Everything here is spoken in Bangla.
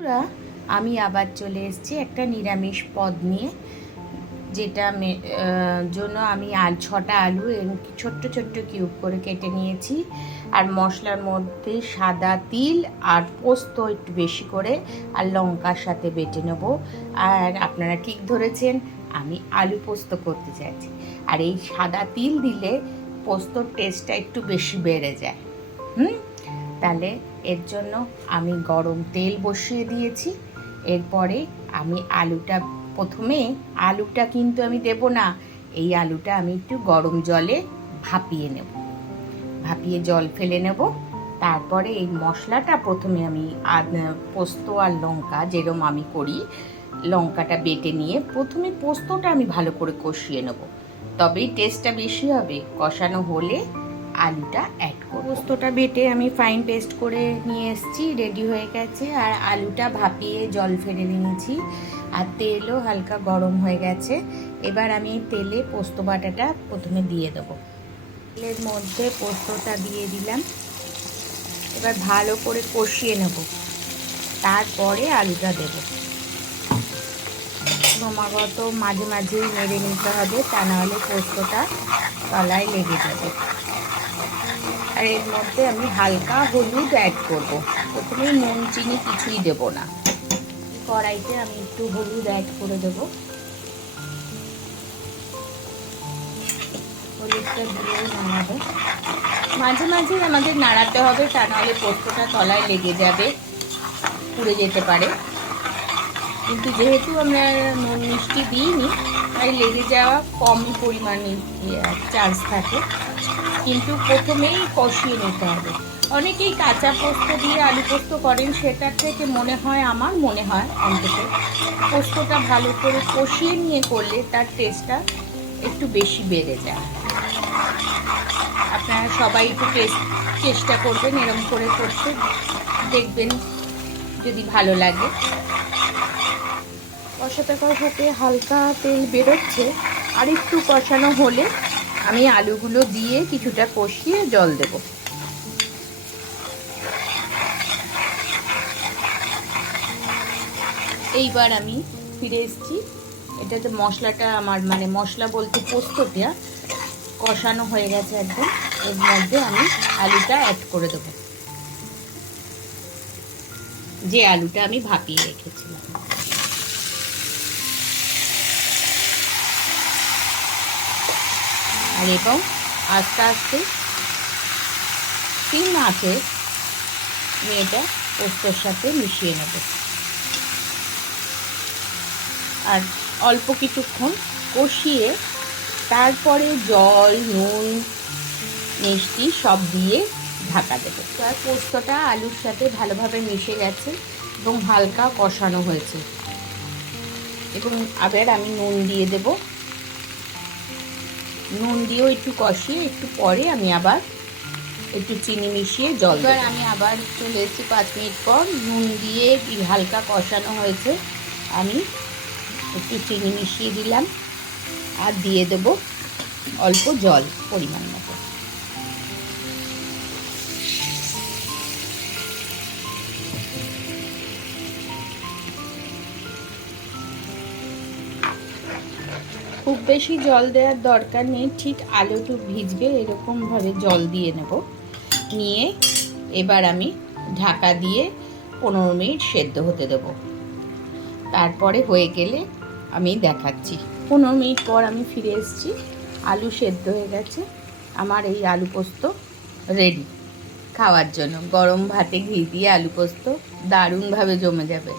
বন্ধুরা, আমি আবার চলে এসেছি একটা নিরামিষ পদ নিয়ে, যেটা জন্য আমি 6টা আলু ছোট্ট ছোট্ট কিউব করে কেটে নিয়েছি। আর মশলার মধ্যে সাদা তিল আর পোস্ত একটু বেশি করে আর লঙ্কার সাথে বেটে নেব। আর আপনারা ঠিক ধরেছেন, আমি আলু পোস্ত করতে চাইছি। আর এই সাদা তিল দিলে পোস্তর টেস্টটা একটু বেশি বেড়ে যায়। তাহলে এর জন্য আমি গরম তেল বসিয়ে দিয়েছি। এরপরে আমি আলুটা কিন্তু আমি দেব না, এই আলুটা আমি একটু গরম জলে ভাপিয়ে জল ফেলে নেব। তারপরে এই মশলাটা প্রথমে আমি পোস্ত আর লঙ্কা যেরকম আমি করি, লঙ্কাটা বেটে নিয়ে প্রথমে পোস্তটা আমি ভালো করে কষিয়ে নেব, তবেই টেস্টটা বেশি হবে। কষানো হলে আলুটা অ্যাড করব। পোস্তটা বেটে আমি ফাইন পেস্ট করে নিয়ে এসেছি, রেডি হয়ে গেছে। আর আলুটা ভাপিয়ে জল ফেলে নিয়েছি, আর তেলও হালকা গরম হয়ে গেছে। এবার আমি তেলে পোস্ত বাটাটা প্রথমে দিয়ে দেবো। তেলের মধ্যে পোস্তটা দিয়ে দিলাম, এবার ভালো করে কষিয়ে নেব, তারপরে আলুটা দেব। ক্রমাগত মাঝে মাঝেই নেড়ে নিতে হবে, তা নাহলে পোস্তটা তলায় লেগে যাবে। আর এর মধ্যে আমি হালকা হলুদ অ্যাড করব, প্রথমে নুন চিনি কিছুই দেব না। কড়াইতে আমি একটু হলুদ অ্যাড করে দেব। হলুদটা দিয়েও নাড়াবো, মাঝে মাঝে আমাদের নাড়াতে হবে, তা নাহলে পোস্তটা তলায় লেগে যাবে, পুড়ে যেতে পারে। কিন্তু যেহেতু আমরা নুন মিষ্টি দিইনি, তাই লেগে যাওয়া কমই পরিমাণে চান্স থাকে। কিন্তু প্রথমেই কষিয়ে নিতে হবে। অনেকেই কাঁচা পোস্ত দিয়ে আলু পোস্ত করেন, সেটার থেকে আমার মনে হয় অন্তত পোস্তটা ভালো করে কষিয়ে নিয়ে করলে তার টেস্টটা একটু বেশি বেড়ে যায়। আপনারা সবাই একটু চেষ্টা করবেন এরকম করে করতে, দেখবেন যদি ভালো লাগে। কষাতে হালকা তেল বেরোচ্ছে, আর একটু কষানো হলে আমি আলুগুলো দিয়ে কিছুটা কষিয়ে জল দেব। এইবার আমি ফিরে এসেছি। এটাতে মশলাটা মশলা বলতে পোস্তটা কষানো হয়ে গেছে একদম। এর মধ্যে আমি আলুটা অ্যাড করে দেব, যে আলুটা আমি ভাপিয়ে রেখেছিলাম। আর এবং আস্তে আস্তে তিন আঁচে আমি এটা পোস্তর সাথে মিশিয়ে নেব। আর অল্প কিছুক্ষণ কষিয়ে তারপরে জল, নুন, মিষ্টি সব দিয়ে ঢাকা দেবো। আর পোস্তটা আলুর সাথে ভালোভাবে মিশে গেছে এবং হালকা কষানো হয়েছে। এবং আবার আমি নুন দিয়ে দেব। নুন দিয়েও একটু কষিয়ে একটু পরে আমি আবার একটু চিনি মিশিয়ে জল দেব। এবার আমি আবার চলে এসেছি 5 মিনিট পর। নুন দিয়ে হালকা কষানো হয়েছে, আমি একটু চিনি মিশিয়ে দিলাম আর দিয়ে দেব অল্প জল পরিমাণ মতো। খুব বেশি জল দেওয়ার দরকার নেই, ঠিক আলুটু ভিজবে এরকমভাবে জল দিয়ে নেব। নিয়ে এবার আমি ঢাকা দিয়ে 15 মিনিট সেদ্ধ হতে দেব। তারপরে হয়ে গেলে আমি দেখাচ্ছি। 15 মিনিট পর আমি ফিরে এসেছি, আলু সেদ্ধ হয়ে গেছে। আমার এই আলু পোস্ত রেডি খাওয়ার জন্য। গরম ভাতে ঘি দিয়ে আলু পোস্ত দারুণভাবে জমে যাবে।